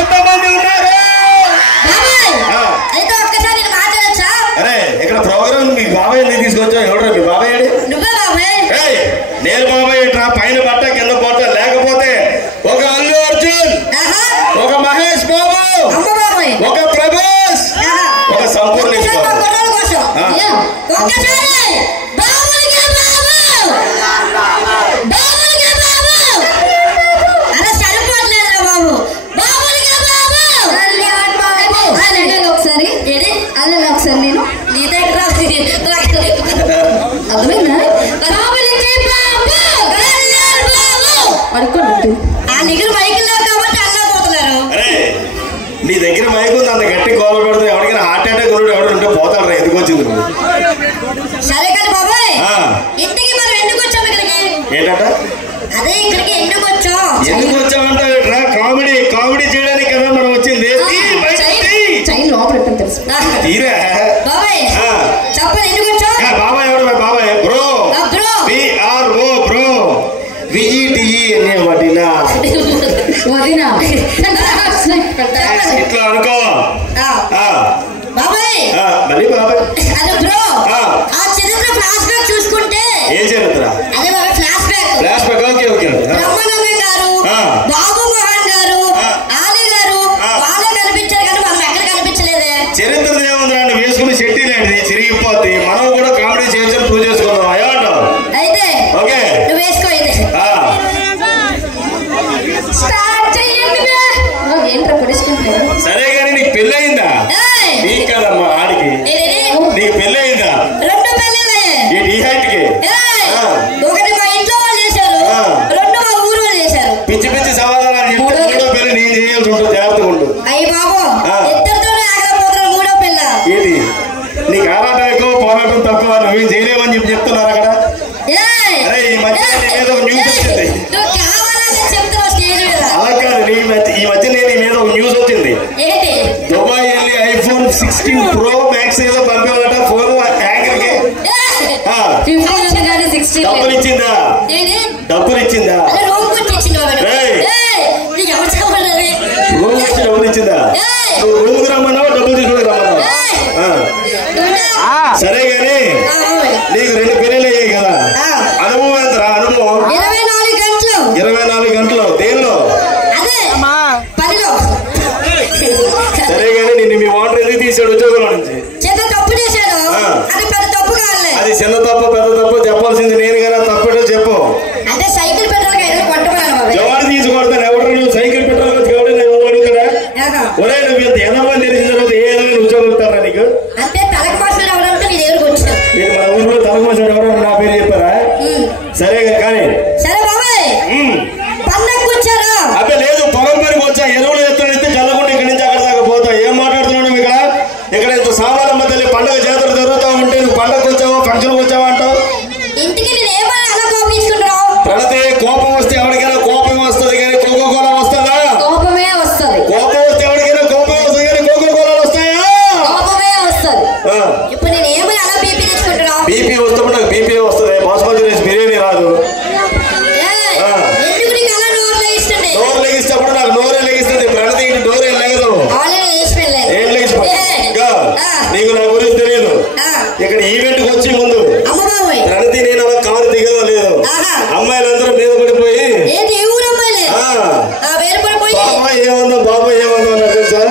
ఎంతమంది ఉన్నారు? అరే ఇక్కడ ప్రోగ్రామ్ మీ బాబాయ్ ఎందుకు తీసుకొచ్చా? ఎవడరా మీ బాబాయ్? నేను బాబాయ్ ఏంట్రా? పైన పట్ట కింద పోట, లేకపోతే ఒక అల్లు అర్జున్, ఒక మహేష్ బాబు, ఒక ప్రభాస్, ఒక సంపూర్ణ ఒకసారి నేను నీ దగ్గర అర్థమైందా? పడుకోండి. ఆ నిగురు మైకులు లేవు కాబట్టి అల్లపోతున్నారు. అరే నీ దగ్గర మైకు ఉంది, అంత గట్టి గోల పెడితే ఎవరికైనా హార్ట్ అటాక్ ఎవరు ఉంటే పోతాడు రా. ఎందుకు వచ్చింది? సరే కానీ బాబాయ్, ఇంటికి మనం ఎందుకు వచ్చాము ఇక్కడికి? ఏంటంట? అదే ఇక్కడికి ఎందుకు వచ్చాం? ఎందుకు వచ్చామంటే కామెడీ చేయడానికి కదా మనం వచ్చింది. చైన్ లోపల తెలుసు తీరా బాబాయ్, చెప్పండి ఎందుకు వచ్చాం? బాబాయ్ ఎవరు? బాబాయ్ బ్రో, BRO బ్రో, VETE అనే వదినా ఇట్లా అనుకో బాబాయ్. మళ్ళీ బాబాయ్ అదే బ్రో, ఆ చరిత్ర ఫ్లాష్ బ్యాక్ చూసుకుంటే. ఏం చరిత్ర? అదే బాబాయ్ ఫ్లాష్ బ్యాక్. ఓకే బ్రహ్మానంద గారు, బాబు మోహన్ గారు, ఆలీ గారు వాళ్ళే కనిపించారు కానీ మనం ఎక్కడ కనిపించలేదే. చరిత్ర ఏముందిరా? వేసుకుని చెట్టి లాంటిది చిరిగిపోద్ది. మనం కూడా కామెడీ చేయొచ్చు, ప్రూవ్ చేసుకుందాం. ఏమంటావు? అయితే ఓకే నువ్వు వేసుకో. అయితే స్టార్ట్ చేయండి. ఏంట్రా పొడుచుకుంటున్నారు? సరే కానీ నీకు పెళ్ళి అయిందా? నీకు కదమ్మా, ఆడికి. నీకు పెళ్ళి అయిందా? 2 పెళ్ళిళ్ళే. ఈ హైట్కి ఒకటి మా ఇంట్లో వాళ్ళు చేశారు, 2 మా ఊరు వాళ్ళు చేశారు. పిచ్చి పిచ్చి సమాధానాలు చెప్తే 3వ పెళ్లి నేను చేయాల్సి ఉంటుంది. జాగ్రత్తగా ఉండు. అయ్యి బాబు, ఇద్దరితోనే ఆగలేకపోతున్నారు 3వ పెళ్ళ. ఏంటి నీకు ఆరాటం ఎక్కువ, పోరాటం తక్కువ, నువ్వేం చేయలేవని చెప్తున్నారు అక్కడ. అరే ఈ మధ్య ఏదో న్యూస్ వచ్చింది. అలా కాదు, ఈ మధ్య నేను మీద ఒక న్యూస్ వచ్చింది. దుబాయ్ వెళ్ళి iPhone 16 Pro Max ఏదో పంపేవాళ్ళట ఫోన్ యాంకర్ కి. డబ్బులు ఇచ్చిందా? డబ్బులు ఇచ్చిందా? రూమ్ వచ్చి డబ్బులు ఇచ్చిందా? నువ్వు రూమ్ కి రమ్మన్నావా, డబ్బులు తీసుకుని రమ్మన్నావా? సరే గాని నీకు 2 పెళ్ళిళ్ళు అయ్యాయి కదా, అనుభవం ఎంతరా? అనుభవం 24 గంటలు. దేనిలో? సరే గాని నిన్ను మీ ఓనర్ ఎందుకు తీసాడు ఉద్యోగంలో నుంచి? అది చిన్న తప్పు పెద్ద తప్పు చెప్పాల్సింది నేను కదా. తప్పేటో చెప్పు. ఎవరు తీసుకొడతాను? ఎవరు నువ్వు సైకిల్ పెట్టాలి ఎవడైనా అడుగుతాడా? ఒరే నువ్వు ఇంత ఎనభై తెలిసిన తర్వాత ఏ ఉద్యోగం ఇస్తారా నీకు? నేను మన ఊళ్ళో తలకోసాడు ఎవరో నా పేరు చెప్పారా? సరే కానీ అబ్బే లేదు, పొలం పేరుకి వచ్చా. ఎరువులు ఎత్తుడైతే చల్లకుండా ఇక్కడి నుంచి అక్కడ దాకా పోతావు. ఏం మాట్లాడుతున్నావు నువ్వు? ఇక్కడ ఇంత సామాన్య తల్లి పండుగ జాతర జరుగుతూ ఉంటే నువ్వు పండుగకు వచ్చావా, ఫంక్షన్కి వచ్చావా అంటావు. ప్రతి కోపం వస్తే ఎవరికైనా కోపం వస్తుంది కానీ కోకోకోలా వస్తుందా? కోపమే వస్తుంది. కోపం వస్తే ఎవరికైనా కోపం వస్తుంది కానీ కోకోకోలాలు వస్తాయా? కోపమే వస్తుంది. ఇప్పుడు నేను ఏమని అలా బీపీ తెచ్చుకుంటున్నావు? బీపీ వస్తున్నప్పుడు నాకు బీపీ వస్తుంది. బాస్మతి రైస్ బిర్యానీ రాదు. నోరు లెగిస్తేప్పుడు నాకు నోరే లెగిస్తుంది. ప్రణతి ఇంటి నోరే లెగదు. ఏం లెగిసిపోయి నీకు నా గురించి తెలియదు. ఇక్కడ ఈవెంట్ కి వచ్చి ముందు ప్రణతి నేను అలా కారు దిగదో లేదు, అమ్మాయిలందరూ మీద పడిపోయి బాబాయ్ ఏమన్నా నాకు తెలుసా?